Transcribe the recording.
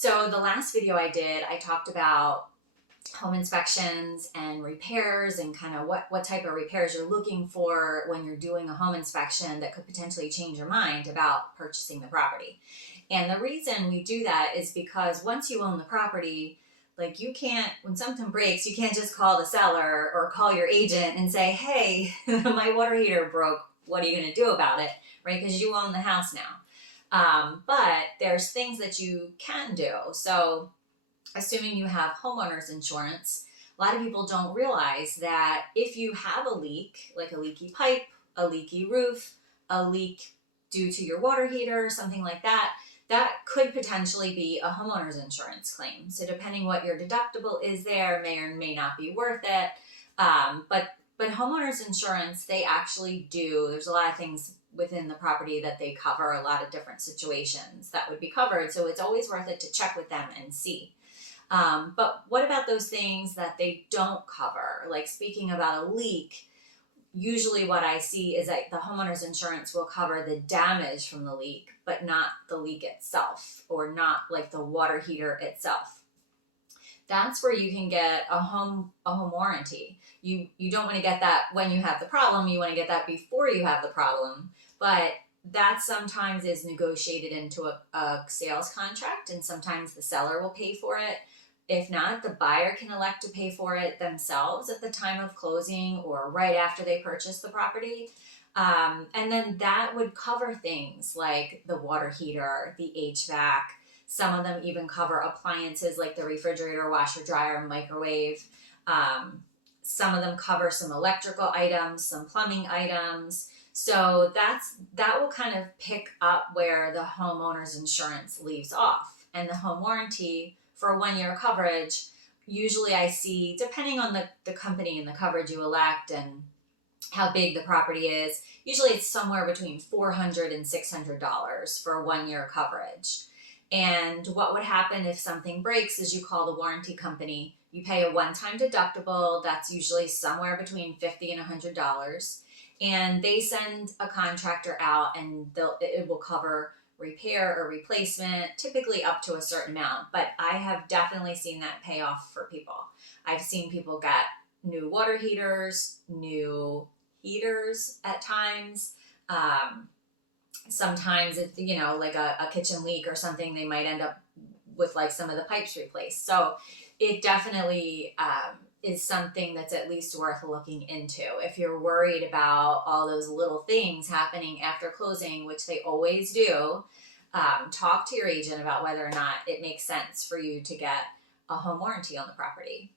So the last video I did, I talked about home inspections and repairs and kind of what type of repairs you're looking for when you're doing a home inspection that could potentially change your mind about purchasing the property. And the reason we do that is because once you own the property, like you can't, when something breaks, you can't just call the seller or call your agent and say, hey, my water heater broke. What are you going to do about it? Right? Because you own the house now. But there's things that you can do. So assuming you have homeowners insurance, a lot of people don't realize that if you have a leak, like a leaky pipe, a leaky roof, a leak due to your water heater, something like that, that could potentially be a homeowner's insurance claim. So depending what your deductible is there, may or may not be worth it. But homeowners insurance, they actually do, there's a lot of things within the property that they cover, a lot of different situations that would be covered. So it's always worth it to check with them and see. But what about those things that they don't cover? Like speaking about a leak, usually what I see is that the homeowner's insurance will cover the damage from the leak, but not the leak itself, or not like the water heater itself. That's where you can get a home warranty. You don't want to get that when you have the problem. You want to get that before you have the problem. But that sometimes is negotiated into a sales contract, and sometimes the seller will pay for it. If not, the buyer can elect to pay for it themselves at the time of closing or right after they purchase the property. And then that would cover things like the water heater, the HVAC. Some of them even cover appliances like the refrigerator, washer, dryer, microwave. Some of them cover some electrical items, some plumbing items. So that will kind of pick up where the homeowner's insurance leaves off. And the home warranty for 1 year coverage, usually I see, depending on the company and the coverage you elect and how big the property is, usually it's somewhere between $400 and $600 for 1 year coverage. And what would happen if something breaks is you call the warranty company, you pay a one-time deductible, that's usually somewhere between $50 and $100, and they send a contractor out and it will cover repair or replacement, typically up to a certain amount. But I have definitely seen that pay off for people. I've seen people get new water heaters, new heaters at times. Sometimes it's, like a kitchen leak or something, they might end up with like some of the pipes replaced. So it definitely is something that's at least worth looking into. If you're worried about all those little things happening after closing, which they always do, talk to your agent about whether or not it makes sense for you to get a home warranty on the property.